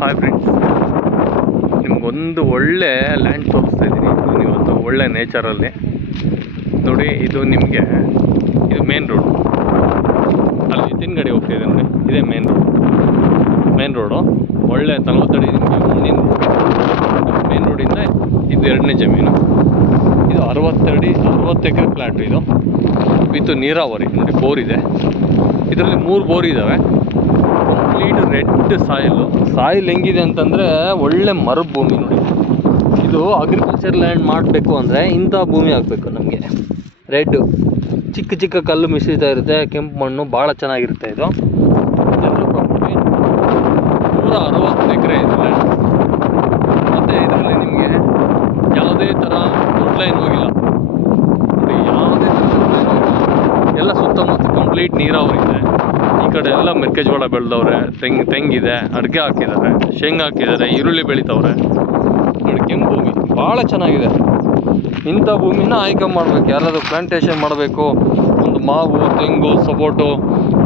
Hi friends, ನಿಮಗೊಂದು ಒಳ್ಳೆ land ತೋರಿಸ್ತಾ ಇದ್ದೀನಿ. ಇವತ್ತು ಒಳ್ಳೆ ನೇಚರಲ್ಲಿ ನೋಡಿ. ಇದು ನಿಮಗೆ ಇದು ಮೇನ್ ರೋಡು. ಅಲ್ಲಿ ತಿನ್ಗಡೆ ಹೋಗ್ತಾ ಇದೆ ನೋಡಿ, ಇದೇ ಮೇನ್ ರೋಡು. ಒಳ್ಳೆ 40 ಅಡಿ ನಿಮಗೆ ಮಣ್ಣಿನ ರೋಡು. ಮೇನ್ ರೋಡಿಂದ ಇದು 2ನೇ ಜಮೀನು. ಇದು 60 ಎಕರೆ ಫ್ಲ್ಯಾಟು. ಇದು ವಿತ್ ನೀರಾವರಿ ನೋಡಿ, ಬೋರ್ ಇದೆ. ಇದರಲ್ಲಿ 3 ಬೋರ್ ಇದ್ದಾವೆ. ಕಂಪ್ಲೀಟ್ ರೆಡ್ ಸಾಯಿಲ್ ಹೆಂಗಿದೆ ಅಂತಂದರೆ ಒಳ್ಳೆ ಮರುಭೂಮಿ ನೋಡಿ. ಇದು ಅಗ್ರಿಕಲ್ಚರ್ ಲ್ಯಾಂಡ್ ಮಾಡಬೇಕು ಅಂದರೆ ಇಂಥ ಭೂಮಿ ಆಗಬೇಕು ನಮಗೆ. ರೆಡ್ಡು ಚಿಕ್ಕ ಚಿಕ್ಕ ಕಲ್ಲು ಮಿಶ್ರಿತ ಇರುತ್ತೆ, ಕೆಂಪು ಮಣ್ಣು, ಭಾಳ ಚೆನ್ನಾಗಿರುತ್ತೆ. ಇದು ಜನರ ಪ್ರಾಪರ್ಟಿ. 160 ಎಕರೆ ಇದೆ ಲ್ಯಾಂಡ್. ಮತ್ತು ಇದರಲ್ಲಿ ನಿಮಗೆ ಯಾವುದೇ ಥರ ರೋಡ್ ಲೈನ್ ಹೋಗಿಲ್ಲ ನೋಡಿ, ಯಾವುದೇ ಥರ ರೋಡ್ ಲೈನ್ ಹೋಗಿಲ್ಲ. ಎಲ್ಲ ಸುತ್ತಮುತ್ತ ಕಂಪ್ಲೀಟ್ ನೀರಾವರಿ ಇದೆ. ಈ ಕಡೆ ಎಲ್ಲ ಮೆಕ್ಕೆಜೋಳ ಬೆಳೆದವ್ರೆ, ತೆಂಗಿದೆ, ಅಡಿಕೆ ಹಾಕಿದ್ದಾರೆ, ಶೇಂಗಾ ಹಾಕಿದ್ದಾರೆ, ಈರುಳ್ಳಿ ಬೆಳಿತವ್ರೆ ನೋಡಿ. ಕೆಂಪು ಭೂಮಿ ಭಾಳ ಚೆನ್ನಾಗಿದೆ. ಇಂಥ ಭೂಮಿನ ಆಯ್ಕೆ ಮಾಡಬೇಕು. ಯಾರಾದರೂ ಪ್ಲಾಂಟೇಶನ್ ಮಾಡಬೇಕು, ಒಂದು ಮಾವು, ತೆಂಗು, ಸಪೋಟು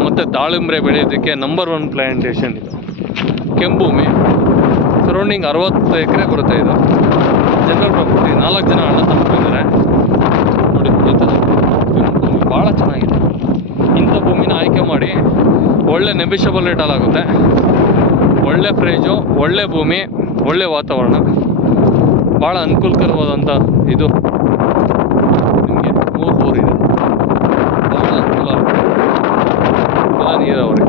ಮತ್ತು ದಾಳಿಂಬೆ ಬೆಳೆಯೋದಕ್ಕೆ ನಂಬರ್ 1 ಪ್ಲಾಂಟೇಶನ್ ಇದು. ಕೆಂಪು ಭೂಮಿ, ಸರೌಂಡಿಂಗ್ 60 ಎಕರೆ ಬರುತ್ತೆ. ಇದು ಜನರಲ್ ಪ್ರಾಪರ್ಟಿ. 4 ಜನ ಅಣ್ಣ ತಗೊಂಡಿದ್ದಾರೆ ನೋಡಿ. ಈ ಥರ ಕೆಂಪು ಭೂಮಿ ಭಾಳ ಚೆನ್ನಾಗಿದೆ. ಇಂಥ ಭೂಮಿನ ಆಯ್ಕೆ ಮಾಡಿ. ಒಳ್ಳೆ ನೆಬಿಷಬಲ್ ರೇಟಲ್ಲಾಗುತ್ತೆ. ಒಳ್ಳೆ ಪ್ರೈಜು, ಒಳ್ಳೆ ಭೂಮಿ, ಒಳ್ಳೆ ವಾತಾವರಣ, ಭಾಳ ಅನುಕೂಲಕರವಾದಂಥ ಇದು. ನಿಮಗೆ 3 ಬೋರ್ ಇದೆ, ಭಾಳ ಅನುಕೂಲ ಆಗುತ್ತೆ. ಎಲ್ಲ ನೀರಾವರಿ.